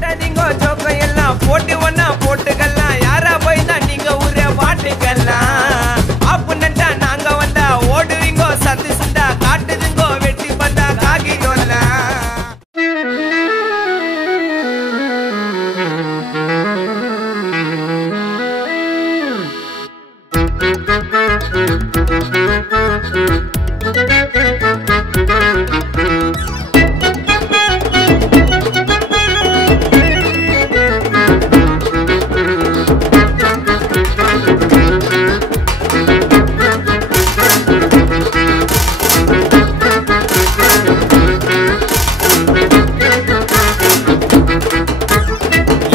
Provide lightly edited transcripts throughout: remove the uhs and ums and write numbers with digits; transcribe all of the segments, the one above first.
கட்டாதீங்க ஜோக்க எல்லாம் போட்டு ஒன்னா போட்டுக்கலாம் யாரா போய் தான் நீங்க ஊரே மாட்டுக்கலாம் அப்படின்னா நாங்க வந்தா ஓடுவீங்க சத்து சுண்டா காட்டுதுங்க வெட்டி பார்த்தா காக்கிடலாம்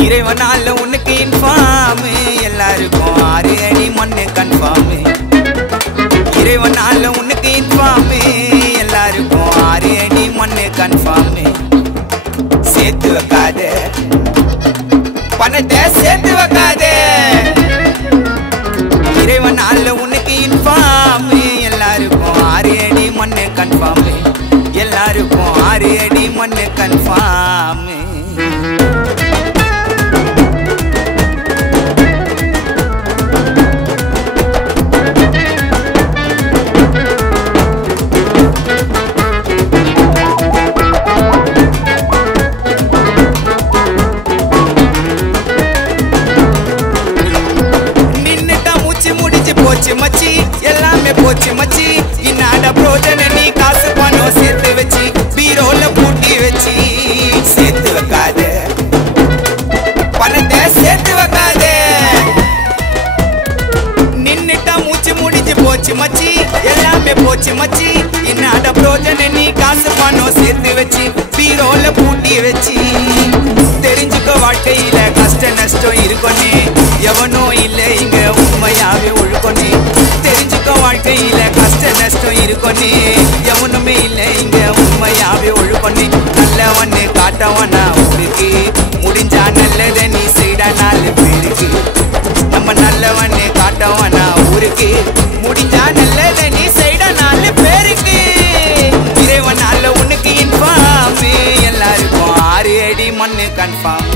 இறைவனால உனக்கு இன்ஃபார்ம் எல்லாருக்கும் 6 அடி மண்ணு கன்ஃபார்ம் இறைவனால உனக்கு இன்ஃபார்ம் எல்லாருக்கும் 6 அடி மண்ணு கன்ஃபார்ம் சேர்த்து வைக்காத பணத்தை சேர்த்து வைக்காத இறைவனால உனக்கு இன்ஃபார்ம் எல்லாருக்கும் 6 அடி மண்ணு கன்ஃபார்ம் எல்லாருக்கும் 6 அடி மண்ணு கன்ஃபார்ம் போச்சு மச்சி எல்லாமே போச்சு மச்சி இன்னாட பிரோஜன நீ காசு பணம் சேர்த்து வச்சு பீரோல பூட்டி வச்சு சேர்த்து வைக்காத பணத்தை சேர்த்து வைக்காத நின்னுட்டா மூச்சு முடிஞ்சு போச்சு மச்சி எல்லாமே போச்சு மச்சி இன்னாட பிரோஜன நீ காசு பணம் சேர்த்து வச்சு பீரோல பூட்டி வச்சு தெரிஞ்சுக்க வாழ்க்கையில கஷ்ட நஷ்டம் இருக்கொன்னே எவனோ இல்ல இங்க உண்மையாவே ஒழுக்கொன்னே தெரிஞ்சுக்க வாழ்க்கையில கஷ்ட நஷ்டம் இருக்கொன்னே எவனுமே இல்ல இங்க உண்மையாவே ஒழுக்கொன்னே நல்லவன்னு காட்டவனா ஊருக்கு முடிஞ்சா நல்லத நீ செய்டா 4 பேருக்கு நம்ம நல்லவன்னு காட்டவனா ஊருக்கு முடிஞ்சா நல்லத நீ செய்டா 4 பேருக்கு இறைவனால உனக்கு இன்ஃபார்ம் எல்லாருக்கும் 6 அடி மண்ணு கன்ஃபார்ம்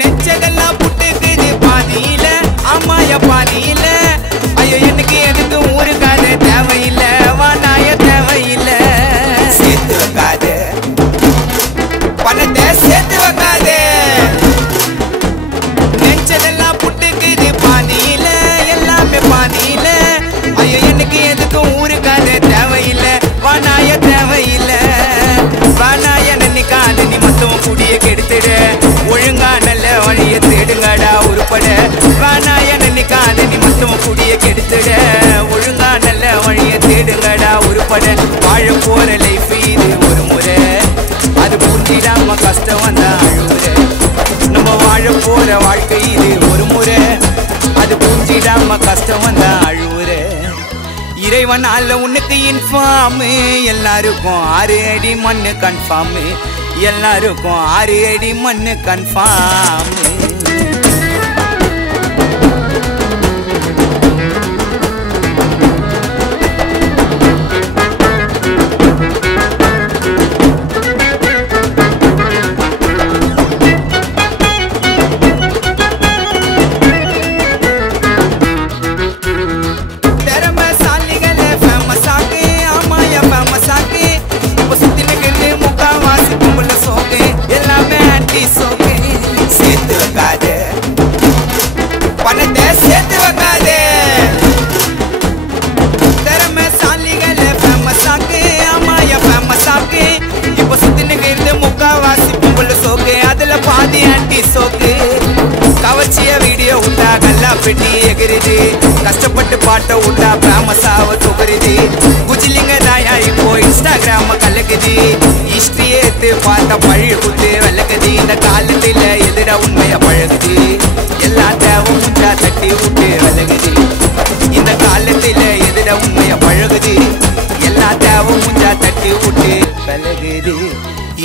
நெச்சதெல்லாம் புட்டுக்குது பாதியில ஆமாய பாதியில ஐயோ எனக்கு எதுக்கு ஊருக்காத தேவையில்ல வானாய தேவையில்ல சேர்த்து வைக்காத பணத்தை சேர்த்து வைக்காத நெச்சதெல்லாம் புட்டுக்குது பாதியில எல்லாமே பாதியில ஐயோ எனக்கு எதுக்கு ஊருக்காத தேவையில்ல வானாய தேவையில்ல வானாய நினைக்காத நீ மொத்தம் குடிய கெடுத்துட ஒழுங்கா நல்ல வழிய தேடுங்கடா உருப்பட வானாய நினைக்காத நீ மொத்தம் குடிய கெடுத்துட ஒழுங்கா நல்ல வழிய தேடுங்கடா உருப்பட வாழ போற லைஃப் இது ஒரு முறை அது புரிஞ்சிடாம கஷ்டம் வந்தா அழுவுற நம்ம வாழ போற வாழ்க்கை இது ஒரு முறை அது புரிஞ்சிடாம கஷ்டம் வந்தா அழுவுற இறைவனால உனக்கு இன்ஃபார்ம் எல்லாருக்கும் 6 அடி மண்ணு கன்ஃபார்ம் எல்லாருக்கும் 6 அடி மண்ணு கன்ஃபார்ம் கவர்ச்சிய வீடியோ உண்டா கல்லா பெட்டி எகிருது கஷ்டப்பட்டு பாட்ட உண்டா ஃபேமஸாவ தொகுருது குஜிலிங்க தாயா இப்போ இன்ஸ்டாகிராம கலக்குது ஹிஸ்டரி ஏத்து பார்த்த பழைய குத்து விளக்குது இந்த காலத்துல எதிர உண்மைய பழகுது எல்லா தேவும் முஞ்சா தட்டி விட்டு விலகுது இந்த காலத்துல எதிர உண்மைய பழகுது எல்லா தேவும் முஞ்சா தட்டி விட்டு விலகுது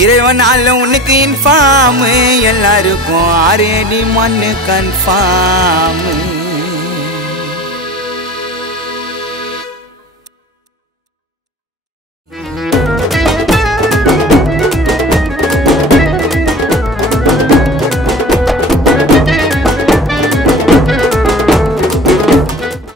இறைவனால உனக்கு இன்ஃபார்ம் எல்லாருக்கும் ஆரேடி மண்ணு கன்ஃபார்ம்